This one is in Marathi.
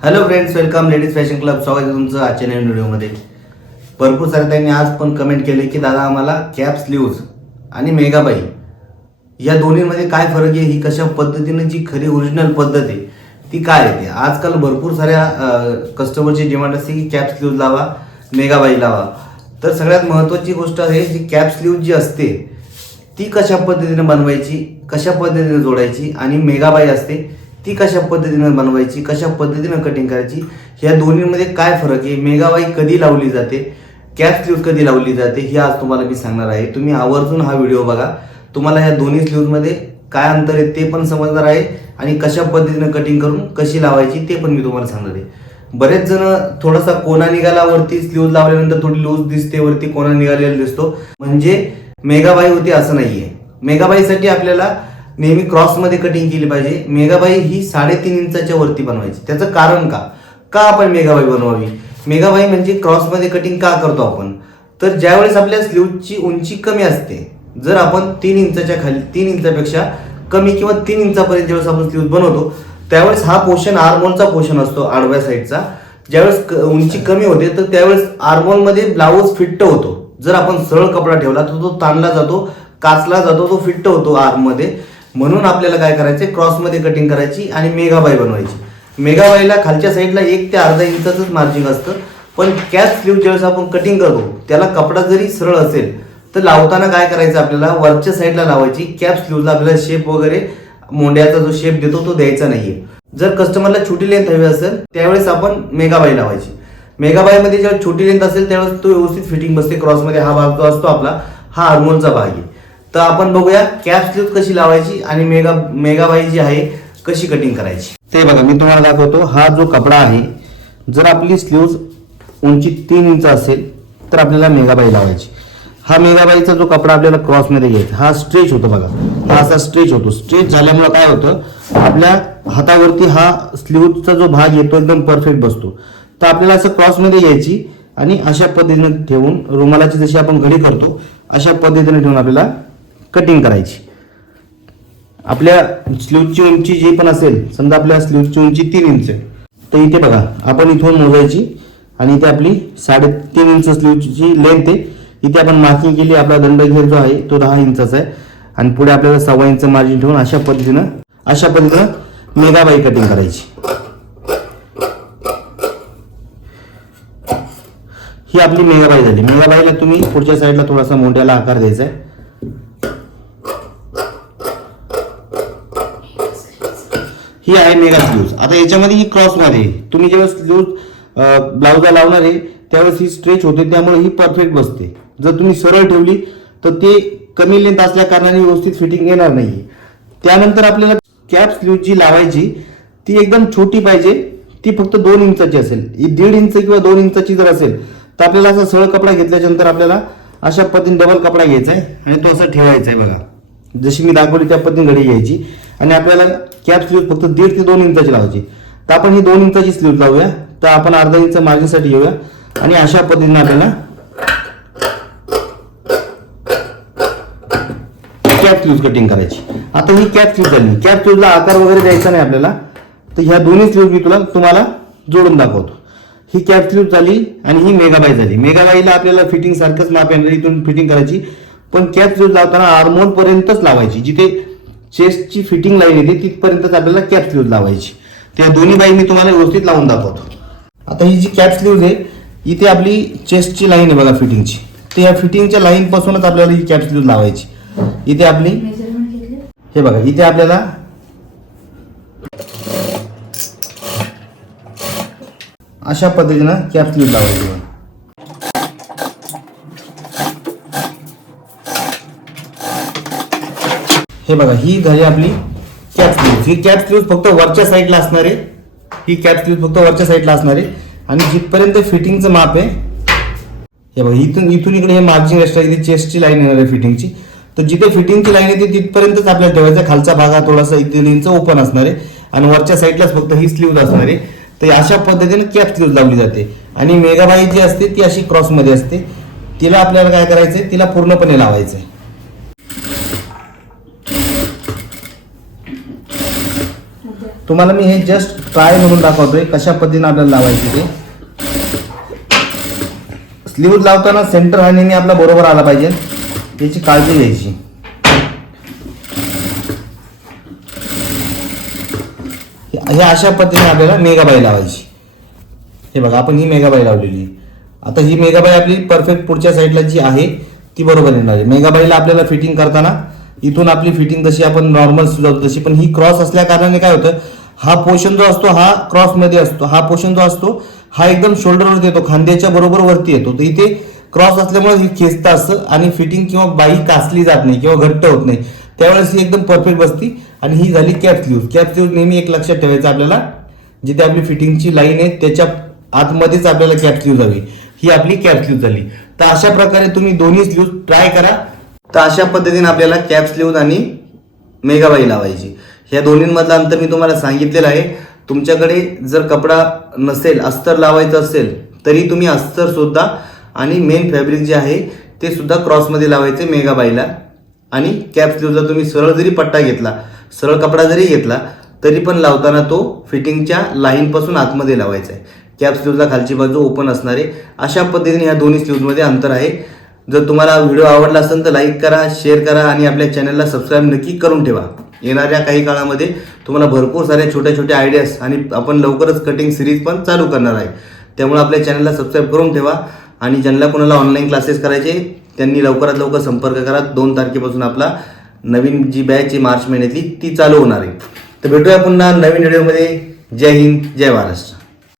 Hello friends welcome ladies fashion club स्वागत आहे तुमचं आजच्या नवीन व्हिडिओमध्ये. भरपूर सारे त्यांनी आज पण कमेंट केले की दादा आम्हाला कॅप स्लीव्ज आणि मेगाबाई या दोन्हीमध्ये काय फरक आहे? ही कशा पद्धतीने जी खरी ओरिजिनल पद्धत आहे ती काय येते आजकाल भरपूर साऱ्या कस्टमरची डिमांड असते की कॅप स्लीव्ज लावा मेगाबाई लावा. तर सगळ्यात महत्त्वाची गोष्ट आहे जी कॅप स्लीव्ज जी असते ती कशा पद्धतीने बनवायची कशा पद्धतीने जोडायची आणि मेगाबाई असते ती कशा पद्धतीनं बनवायची कशा पद्धतीनं कटिंग करायची ह्या दोन्हीमध्ये काय फरक आहे? मेगावाई कधी लावली जाते? कॅप स्लीव्ह कधी लावली जाते? हे आज तुम्हाला मी सांगणार आहे. तुम्ही आवर्जून हा व्हिडिओ बघा. तुम्हाला ह्या दोन्ही स्लीवमध्ये काय अंतर आहे ते पण समजणार आहे आणि कशा पद्धतीनं कटिंग करून कशी लावायची ते पण मी तुम्हाला सांगणार आहे. बरेच जण थोडासा कोणा निघाला वरती स्लीव्ह लावल्यानंतर थोडी लूज दिसते वरती कोणा निघालेला दिसतो. म्हणजे मेगाबाई होती असं नाहीये. मेगाबाईसाठी आपल्याला नेहमी क्रॉसमध्ये कटिंग केली पाहिजे. मेगाबाई ही साडेतीन इंचाच्या वरती बनवायची. त्याचं कारण का? का आपण मेगाबाई बनवावी? मेगाबाई म्हणजे क्रॉसमध्ये कटिंग का करतो आपण? तर ज्यावेळेस आपल्या स्लीवची उंची कमी असते जर आपण तीन इंचाच्या खाली तीन इंचापेक्षा कमी किंवा तीन इंचापर्यंत ज्यावेळेस आपण स्लीव बनवतो त्यावेळेस हा पोर्शन आर्मोलचा पोर्शन असतो आडव्या साईडचा ज्यावेळेस क- उंची कमी होते तर त्यावेळेस आर्मोलमध्ये ब्लाऊज फिट्ट होतो. जर आपण सरळ कपडा ठेवला तर तो ताणला जातो काचला जातो तो फिट्ट होतो आर्ममध्ये म्हणून आपल्याला काय करायचे क्रॉसमध्ये कटिंग करायची आणि मेगाबाई बनवायची. मेगाबाईला खालच्या साईडला एक ते अर्धा इंचाचंच मार्जिन असतं. पण कॅप स्लीव ज्यावेळेस आपण कटिंग करतो त्याला कपडा जरी सरळ असेल तर लावताना काय करायचं आपल्याला? वरच्या साईडला लावायची. कॅप स्लीवला आपल्याला शेप वगैरे मोंड्याचा जो शेप देतो तो द्यायचा नाहीये. जर कस्टमरला छोटी लेंथ हवी असेल त्यावेळेस आपण मेगाबाई लावायची. मेगाबाईमध्ये जेव्हा छोटी लेंथ असेल त्यावेळेस तो व्यवस्थित फिटिंग बसते. क्रॉसमध्ये हा भाग जो असतो आपला हा हार्मोनचा भाग आहे. तर आपण बघूया कॅप स्लीव कशी लावायची आणि मेगा मेगाबाई जी आहे कशी कटिंग करायची. ते बघा मी तुम्हाला दाखवतो. हा जो कपडा आहे जर आपली स्लीव्ज उंची तीन इंच असेल तर आपल्याला मेगाबाई लावायची. हा मेगाबाईचा जो कपडा आपल्याला क्रॉसमध्ये घ्यायचा हा स्ट्रेच होतो बघा. हा असा स्ट्रेच होतो. स्ट्रेच झाल्यामुळे काय होतं आपल्या हातावरती हा स्लीवचा जो भाग येतो एकदम परफेक्ट बसतो. तर आपल्याला असं क्रॉसमध्ये घ्यायची आणि अशा पद्धतीने ठेवून रुमालाची जशी आपण घडी करतो अशा पद्धतीने ठेवून आपल्याला कटिंग करायची. आपल्या स्लीवची उंची जी पण असेल समजा आपल्या स्लीवची उंची तीन इंच तर इथे बघा आपण इथून मोजायची आणि इथे आपली साडेतीन इंच स्लीवची लेंथ आहे. इथे आपण मार्किंग केली आपला दंडघेर जो आहे तो दहा इंचाचा आहे. आणि पुढे आपल्याला सव्वा इंच मार्जिन ठेवून अशा पद्धतीनं अशा पद्धतीनं मेगाबाई कटिंग करायची. ही आपली मेगाबाई झाली. मेगाबाईला तुम्ही पुढच्या साईडला थोडासा मोठ्याला आकार द्यायचा आहे. ही आहे मेगा स्लीव्ज आता याच्यामध्ये ही क्रॉसमध्ये मध्ये तुम्ही जेव्हा स्लीव्ज ब्लाऊजला लावणार आहे त्यावेळेस ही स्ट्रेच होते त्यामुळे ही परफेक्ट बसते. जर तुम्ही सरळ ठेवली तर ते कमी लेंथ असल्या कारणाने व्यवस्थित फिटिंग येणार नाही त्यानंतर आपल्याला कॅप स्लीव जी लावायची ती एकदम छोटी पाहिजे. ती फक्त दोन इंचाची असेल. ही दीड इंच किंवा दोन इंचाची जर असेल तर आपल्याला असा सरळ कपडा घेतल्याच्यानंतर आपल्याला अशा पद्धतीने डबल कपडा घ्यायचा आहे आणि तो असा ठेवायचा आहे बघा. जशी मी दाखवली त्या पद्धतीने घडी घ्यायची. आणि आपल्याला कॅप स्लीव फक्त दीड ते दोन इंचाची लावायची. तर आपण ही दोन इंचाची स्लीव लावूया. तर आपण अर्धा इंच मार्जिनसाठी घेऊया. आणि अशा पद्धतीने आपल्याला कॅप स्लीव कटिंग करायची. आता ही कॅप स्लीव झाली. कॅप स्लीवला आकार वगैरे द्यायचा नाही आपल्याला. तर ह्या दोन्ही स्लीव मी तुला तुम्हाला जोडून दाखवतो. ही कॅप स्लीव झाली आणि ही मेगाबाई झाली. मेगाबाईला आपल्याला फिटिंग सारखंच माप येणार इथून फिटिंग करायची. पण कॅप स्लीव लावताना आर्मोल पर्यंतच लावायची. जिथे चेस्टची फिटिंग लाईन येते तिथपर्यंतच आपल्याला कॅप स्लीव लावायची. त्या दोन्ही बाई मी तुम्हाला व्यवस्थित लावून दाखवतो. आता ही जी कॅप स्लीव्ह आहे इथे आपली चेस्टची लाईन आहे बघा फिटिंगची तर या फिटिंगच्या लाईन पासूनच आपल्याला ही कॅप स्लीव्ह लावायची. इथे आपली हे बघा इथे आपल्याला अशा पद्धतीनं कॅप स्लीव्ह लावायची बघा. हे बघा ही झाली आपली कॅप स्लीव्ह ही कॅप स्लीव्ह फक्त वरच्या साईडला असणार. आहे ही कॅप स्लीव्ह फक्त वरच्या साईडला असणार. आहे आणि जिथपर्यंत फिटिंगचं माप आहे हे बघा इथून इथून इकडे हे मार्जिन एक्स्ट्रा इथे चेस्टची लाईन येणार आहे फिटिंगची तर जिथे फिटिंगची लाईन येते तिथपर्यंतच आपल्याला ठेवायचा खालचा भाग हा थोडासा एक दीड इंच ओपन असणार आहे. आणि वरच्या साईडलाच फक्त ही स्लीव असणार आहे. तर अशा पद्धतीने कॅप स्लीव्ह लावली जाते. आणि मेगाबाई जी असते ती अशी क्रॉसमध्ये असते. तिला आपल्याला काय करायचंय? तिला पूर्णपणे लावायचंय. तुम्हाला मी हे जस्ट ट्राय म्हणून दाखवतोय कशा पद्धतीने आपल्याला लावायचे ते. स्लीव्ह लावताना सेंटर हा नेहमी आपला बरोबर आला पाहिजे. याची काळजी घ्यायची. हे अशा पद्धतीने आपल्याला मेगाबाई लावायची. हे बघा आपण ही मेगाबाई लावलेली आहे. आता ही मेगाबाई आपली परफेक्ट पुढच्या साईडला जी आहे ती बरोबर येणार आहे. मेगाबाईला आपल्याला फिटिंग करताना इथून आपली फिटिंग जशी आपण नॉर्मल सुद्धा तशी पण ही क्रॉस असल्या कारणाने काय होतं हा पोर्शन जो असतो हा क्रॉसमध्ये असतो. हा पोर्शन जो असतो हा एकदम शोल्डरवरती येतो. खांद्याच्या बरोबर वरती येतो. तर इथे क्रॉस असल्यामुळे ही खेचतं असतं आणि फिटिंग किंवा बाई कासली जात नाही किंवा घट्ट होत नाही. त्यावेळेस ही एकदम परफेक्ट बसती आणि ही झाली कॅप स्लीव्ह कॅप स्लीव्ह नेहमी एक लक्षात ठेवायचं आपल्याला जिथे आपली फिटिंगची लाईन आहे त्याच्या आतमध्येच आपल्याला कॅप स्लीव्ह ही आपली कॅप स्लीव्ह झाली. तर अशा प्रकारे तुम्ही दोन्ही स्लीव्ह ट्राय करा. तर अशा पद्धतीने आपल्याला कॅप स्लीव्ह आणि मेगाबाई लावायची. ह्या दोन्हींमधलं अंतर मी तुम्हाला सांगितलेलं आहे. तुमच्याकडे जर कपडा नसेल अस्तर लावायचं असेल तरी तुम्ही अस्तर सुद्धा आणि मेन फॅब्रिक जे आहे ते सुद्धा क्रॉसमध्ये लावायचे मेगाबाईला. आणि कॅप स्लीवचा तुम्ही सरळ जरी पट्टा घेतला सरळ कपडा जरी घेतला तरी पण लावताना तो फिटिंगच्या लाईनपासून आतमध्ये लावायचा आहे. कॅप स्लीव्हचा खालची बाजू ओपन असणार आहे. अशा पद्धतीने ह्या दोन्ही स्लीवमध्ये अंतर आहे. जर तुम्हाला व्हिडिओ आवडला असेल तर लाईक करा शेअर करा आणि आपल्या चॅनलला सबस्क्राईब नक्की करून ठेवा. येणाऱ्या काही काळामध्ये तुम्हाला भरपूर साऱ्या छोट्या छोट्या आयडियाज आणि आपण लवकरच कटिंग सिरीज पण चालू करणार आहे. त्यामुळे आपल्या चॅनलला सबस्क्राईब करून ठेवा आणि ज्यांना कोणाला ऑनलाईन क्लासेस करायचे त्यांनी लवकरात लवकर संपर्क करा. दोन तारखेपासून आपला नवीन जी बॅच आहे मार्च महिन्यातली ती चालू होणार आहे. तर भेटूया पुन्हा नवीन व्हिडिओमध्ये जय हिंद जय महाराष्ट्र.